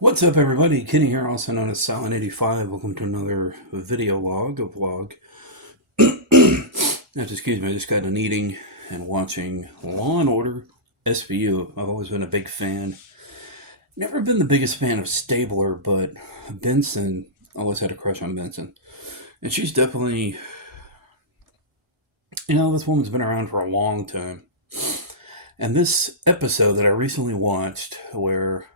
What's up, everybody? Kenny here, also known as Silent85. Welcome to another video log, a vlog. Excuse me, I just got done eating and watching Law and Order SVU. I've always been a big fan. Never been the biggest fan of Stabler, but Benson, I always had a crush on Benson. And she's definitely, this woman's been around for a long time. And this episode that I recently watched, where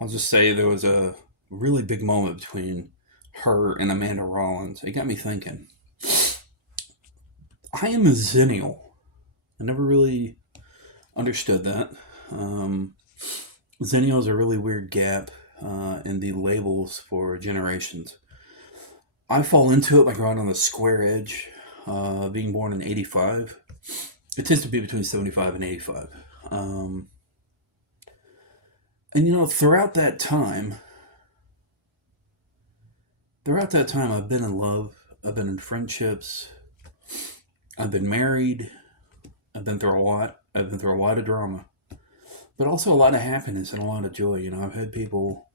I'll just say there was a really big moment between her and Amanda Rollins. It got me thinking. I am a Zennial. I never really understood that. Zennial is a really weird gap in the labels for generations. I fall into it like right on the square edge. Being born in 85. It tends to be between 75 and 85. And throughout that time, I've been in love. I've been in friendships. I've been married. I've been through a lot. I've been through a lot of drama, but also a lot of happiness and a lot of joy. I've had people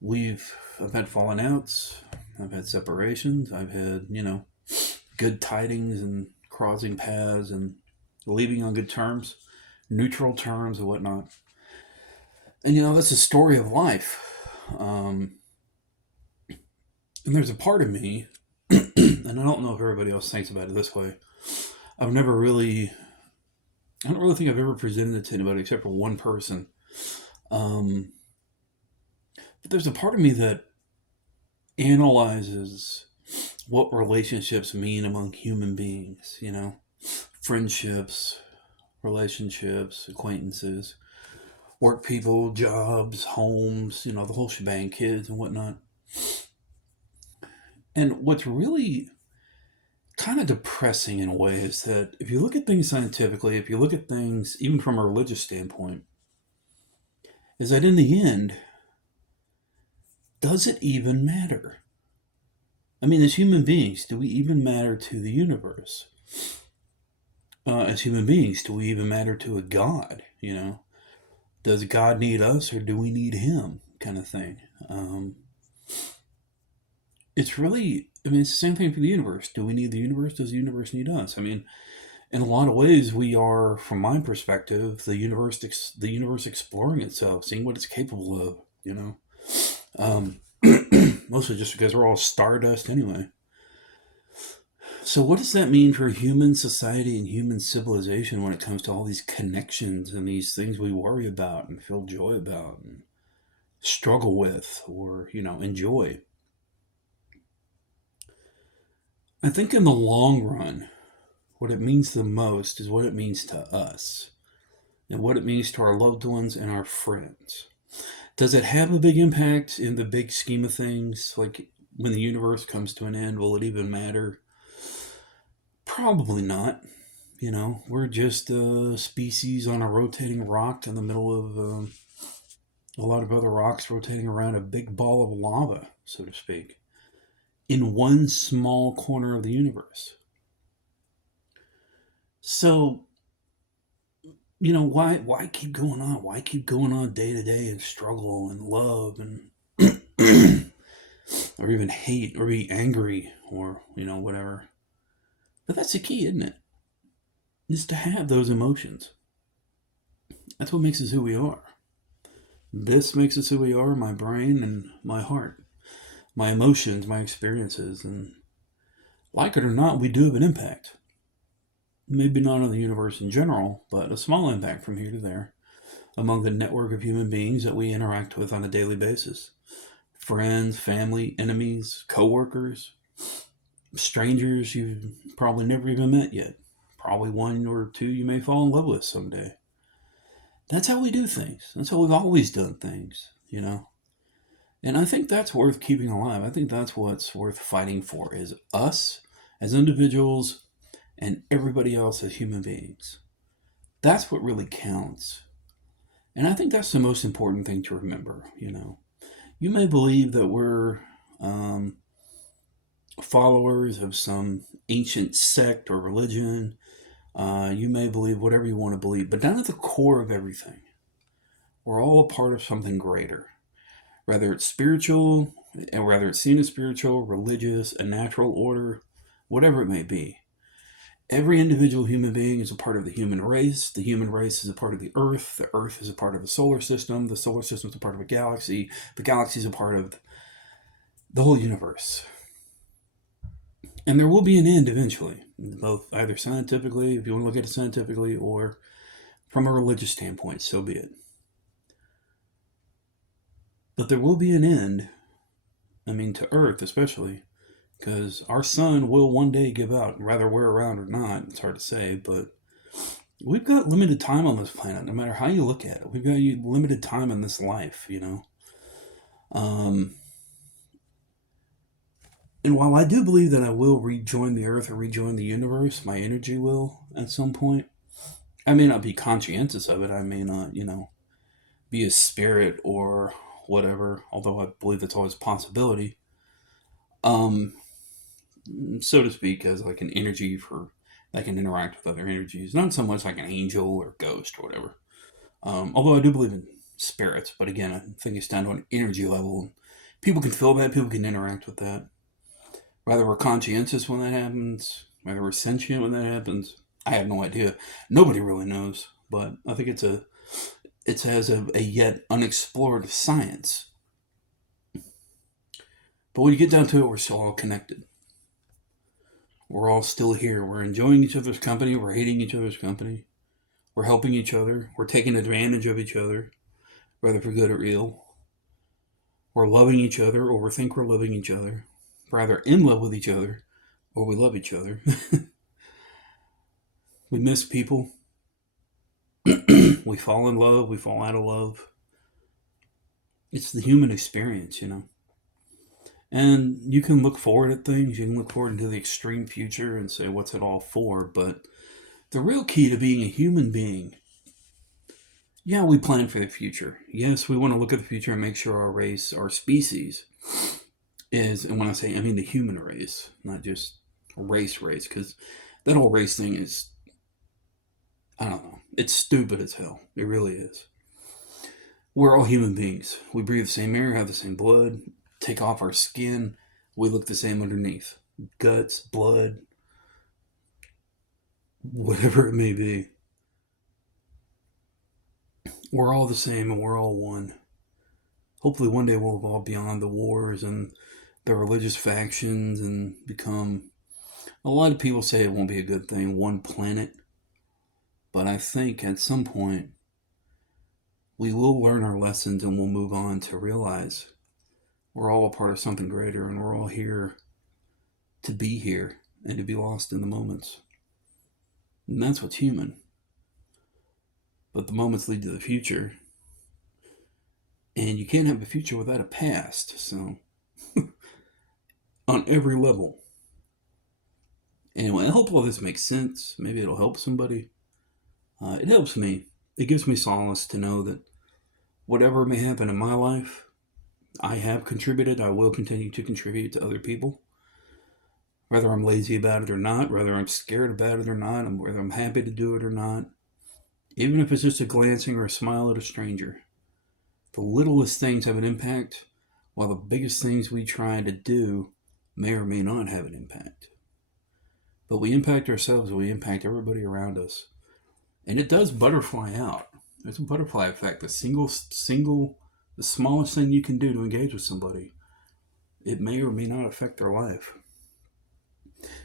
leave. I've had falling outs. I've had separations. I've had, good tidings and crossing paths and leaving on good terms, neutral terms and whatnot. And, that's a story of life. And there's a part of me, and I don't know if everybody else thinks about it this way. I don't really think I've ever presented it to anybody except for one person. But there's a part of me that analyzes what relationships mean among human beings, friendships, relationships, acquaintances, work people, jobs, homes, the whole shebang, kids and whatnot. And what's really kind of depressing in a way is that if you look at things scientifically, if you look at things even from a religious standpoint, is that in the end, does it even matter? I mean, as human beings, do we even matter to the universe? As human beings, do we even matter to a God? Does God need us or do we need Him? Kind of thing. It's really, it's the same thing for the universe. Do we need the universe? Does the universe need us? In a lot of ways, we are, from my perspective, the universe exploring itself, seeing what it's capable of. Mostly just because we're all stardust anyway. So what does that mean for human society and human civilization when it comes to all these connections and these things we worry about and feel joy about and struggle with or, enjoy? I think in the long run, what it means the most is what it means to us and what it means to our loved ones and our friends. Does it have a big impact in the big scheme of things? Like when the universe comes to an end, will it even matter? Probably not. We're just a species on a rotating rock in the middle of a lot of other rocks rotating around a big ball of lava, so to speak, in one small corner of the universe. So, why keep going on? Why keep going on day to day and struggle and love and or even hate or be angry or, whatever. But that's the key, isn't it? Is to have those emotions. That's what makes us who we are. This makes us who we are, my brain and my heart, my emotions, my experiences. And like it or not, we do have an impact. Maybe not on the universe in general, but a small impact from here to there among the network of human beings that we interact with on a daily basis. Friends, family, enemies, coworkers, strangers you've probably never even met yet. Probably one or two you may fall in love with someday. That's how we do things. That's how we've always done things, And I think that's worth keeping alive. I think that's what's worth fighting for is us as individuals and everybody else as human beings. That's what really counts. And I think that's the most important thing to remember, You may believe that we're followers of some ancient sect or religion. You may believe whatever you want to believe, but down at the core of everything, we're all a part of something greater. whether it's spiritual, and whether it's seen as spiritual, religious, a natural order, whatever it may be. Every individual human being is a part of the human race. The human race is a part of the earth. The earth is a part of a solar system. The solar system is a part of a galaxy. The galaxy is a part of the whole universe. And there will be an end eventually, both either scientifically, if you want to look at it scientifically, or from a religious standpoint, so be it. But there will be an end, I mean, to Earth especially, because our sun will one day give out, whether we're around or not. It's hard to say, but we've got limited time on this planet, no matter how you look at it. We've got limited time in this life, you know. Um, and while I do believe that I will rejoin the Earth or rejoin the universe, my energy will at some point. I may not be conscientious of it. I may not, be a spirit or whatever, although I believe that's always a possibility. Um, so to speak, as like an energy for that can interact with other energies, not so much like an angel or ghost or whatever. Although I do believe in spirits, but again, I think it's down to an energy level. People can feel that, people can interact with that. Whether we're conscientious when that happens, whether we're sentient when that happens, I have no idea. Nobody really knows, but I think it has a yet unexplored science. But when you get down to it, we're still all connected. We're all still here. We're enjoying each other's company. We're hating each other's company. We're helping each other. We're taking advantage of each other, whether for good or ill. We're loving each other, or we think we're loving each other. We're either in love with each other, or we love each other. We miss people. We fall in love. We fall out of love. It's the human experience. And you can look forward at things. You can look forward into the extreme future and say, what's it all for? But the real key to being a human being, yeah, we plan for the future. Yes, we want to look at the future and make sure our race, our species is, and when I say, I mean the human race, not just race, because that whole race thing is, I don't know, it's stupid as hell. It really is. We're all human beings. We breathe the same air, have the same blood, take off our skin, we look the same underneath. Guts, blood, whatever it may be. We're all the same and we're all one. Hopefully one day we'll evolve beyond the wars and the religious factions and become, a lot of people say it won't be a good thing, one planet. But I think at some point we will learn our lessons and we'll move on to realize we're all a part of something greater and we're all here to be here and to be lost in the moments. And that's what's human. But the moments lead to the future. And you can't have a future without a past. So, on every level. Anyway, I hope all this makes sense. Maybe it'll help somebody. It helps me. It gives me solace to know that whatever may happen in my life, I have contributed. I will continue to contribute to other people. Whether I'm lazy about it or not, whether I'm scared about it or not, whether I'm happy to do it or not. Even if it's just a glancing or a smile at a stranger. The littlest things have an impact, while the biggest things we try to do may or may not have an impact. But we impact ourselves, we impact everybody around us. And it does butterfly out. There's a butterfly effect. The the smallest thing you can do to engage with somebody, it may or may not affect their life.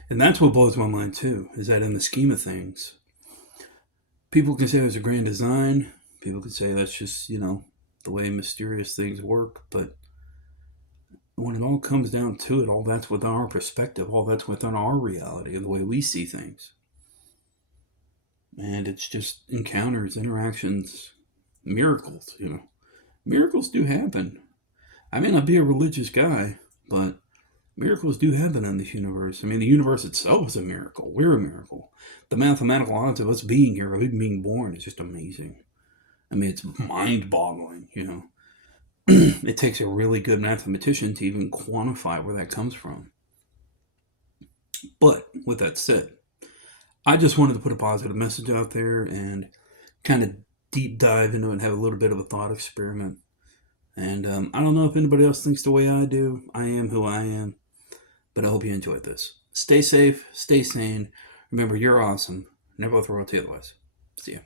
And that's what blows my mind too, is that in the scheme of things, people can say there's a grand design. People can say that's just, the way mysterious things work. But when it all comes down to it, all that's within our perspective, all that's within our reality and the way we see things. And it's just encounters, interactions, miracles, Miracles do happen. I may not be a religious guy, but miracles do happen in this universe. I mean, the universe itself is a miracle. We're a miracle. The mathematical odds of us being here, of even being born, is just amazing. I mean, it's mind-boggling, It takes a really good mathematician to even quantify where that comes from. But with that said, I just wanted to put a positive message out there and kind of deep dive into it and have a little bit of a thought experiment. And I don't know if anybody else thinks the way I do. I am who I am. But I hope you enjoyed this. Stay safe, stay sane. Remember, you're awesome. Never let the world tell you otherwise. See ya.